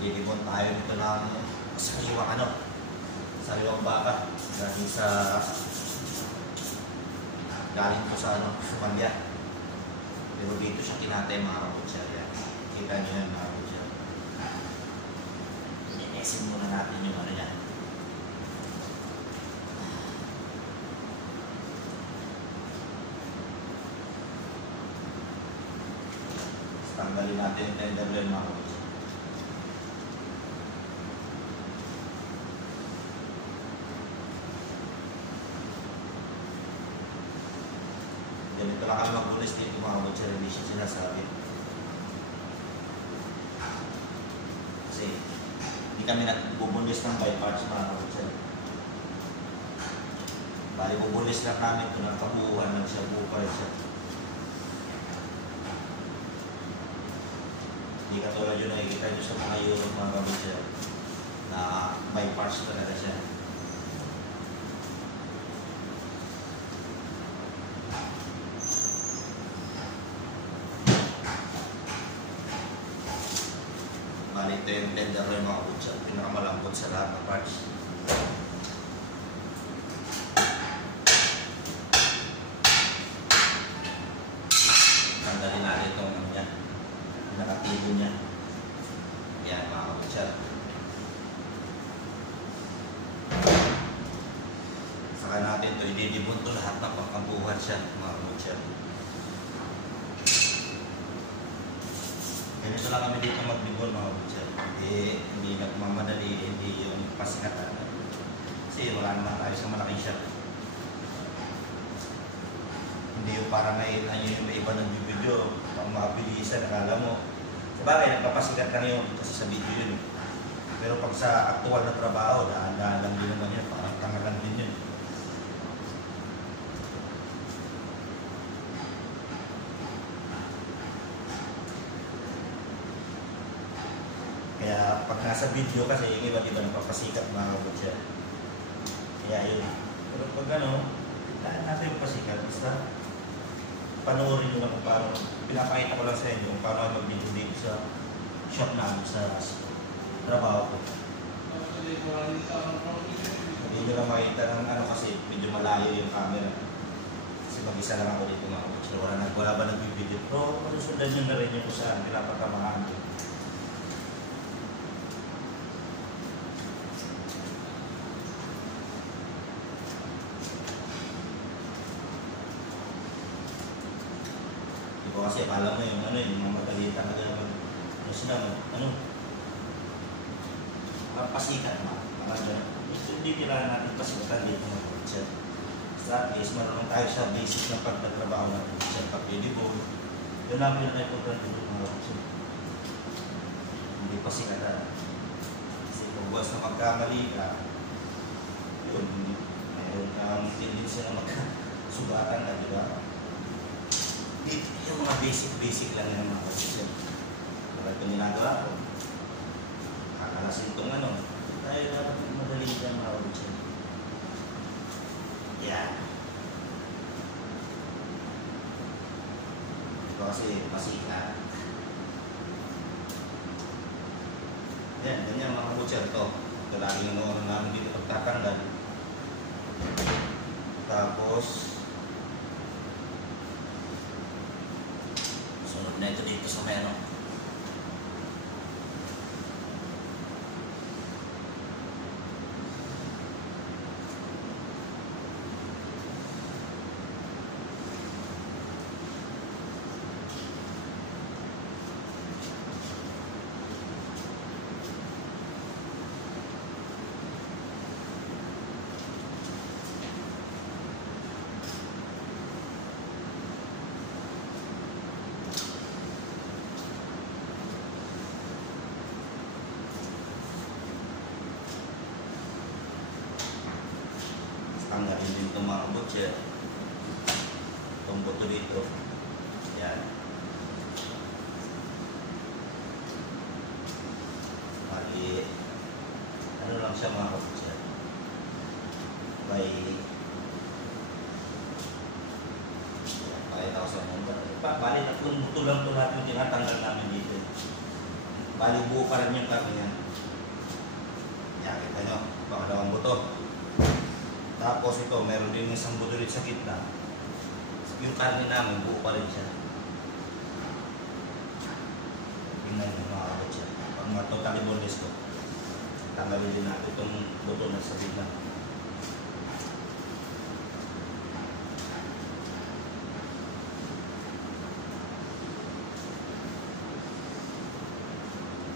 Lilibon tayo nito ng sariwang sariwang baka galing ko sa Somalia. Pero dito siya kinatay mga kabutser. Kita nyo yan mga kabutser. Inesin muna natin yung niya. Tanggalin natin yung tenderloin mga kabutser. Ganito lang kami magbulis dito mga kabutser, hindi siya sinasabi. Kasi hindi kami nagbubulis ng by parts mga kabutser. Bali bubulis lang namin ito ng kabuuan lang siya, buo pa rin siya. Hindi katulad yun nakikita nyo sa mga Europe mga kabutser na by parts talaga siya. Ito yung tenderloin mga kabutser, pinakamalambot sa lahat ng parts. Tanggalin natin itong niya, pinakatibo niya. Yan mga kabutser. Saka natin ito, ididibon ito lahat ng pangkabuhan siya mga kabutser. Ganito lang kami dito magbibon mga kabutser. Hindi nagmamadali, hindi yung pasikatan. Kasi wala naman tayo sa malaking shot. Hindi yung parang yung iba ng video, pang mabilisan, akala mo. Sabagay, nagpapasikat lang yun kasi sa video yun. Pero pag sa aktual na trabaho, daan-daan lang din naman yun, parang tangal lang din yun. Kaya pag nasa video kasi, yung iba-iba nagpapasikat mga kabutser. Kaya yun. Pero pag daan natin yung pasikat, basta panoorin nyo lang kung paano, pinapakita ko lang sa inyo kung paano mag-video dito sa shop namin, sa trabaho ko. Hindi nyo lang makita ng kasi medyo malayo yung camera. Kasi mag-isa lang ako dito mga kabutser. Wala ba nag-video? Pero masusundan nyo na rin yung kung saan pinapatamahan ko. Kasi akala mo yung yung mga madali talaga pasikat naman. Hindi kailangan natin pasikatan dito mga kabutser. Sa at least, marunong tayo sa basic na pagtatrabaho natin sa pag-deliver. Yun namin yung importante dito mga kabutser. Hindi pasikatan. Kasi kung buwas na magkamali ka, yun, mayroon kang tendency na magkasugatan na, di ba? Yung mga basic lang yung mga kabutser. Kapag ito ginagawa ko, kakalasin itong tayo dapat madali dyan mga kabutser. Yan. Ito kasi masika. Yan, ganyan mga kabutser. Ito laging namin dito pagtatanggal. Tapos na ito dito sa meron. Tanggalin din itong mga kabutser. Itong buto dito. Yan. Bali, lang siya mga kabutser. By 5,000 number. Bali, tatlong buto lang ito natin tinatanggal namin dito. Bali buo pa rin yung karne niya. Yan, kita nyo, pangalawang buto. Tapos ito, meron din isang buto rin sa gitna. Yung karne namin, buo pa rin siya. Tingnan nyo, makakabot siya. Pag matotally boneless ko, tanggalin din natin itong buto na sa gitna.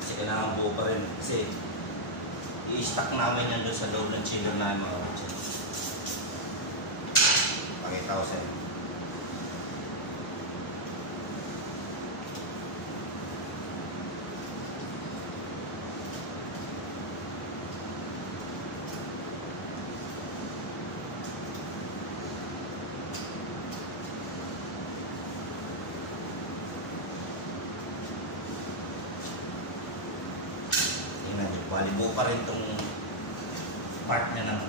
Kasi kailangan buo pa rin. Kasi i-stack namin yan doon sa loob ng chiller namin mga kapatid. Pakita ko sa'yo. Bali buo pa rin itong part niya ng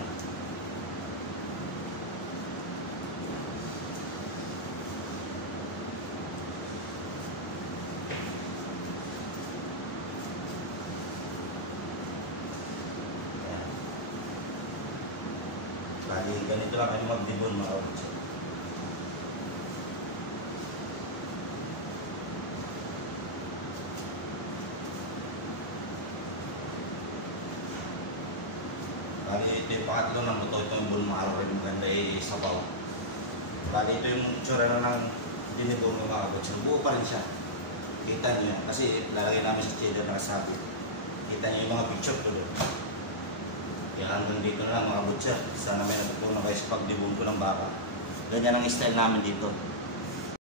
bali ganito lang kayo mag-debone mga kapatid. Bali ito yung pangatlo ng buto, ito yung bulmaro rin maganda sabaw. Bali ito yung itsura na ng dinibon ng mga kapatid. Buo pa rin siya. Kita nyo yan. Kasi lalagay namin sa cheddar na kasabit. Kita nyo yung mga picture ko doon. Kaya hanggang dito na lang mga kapatid. Sana may natutunan kayo sa pagdibon ko ng baka. Ganyan ang style namin dito.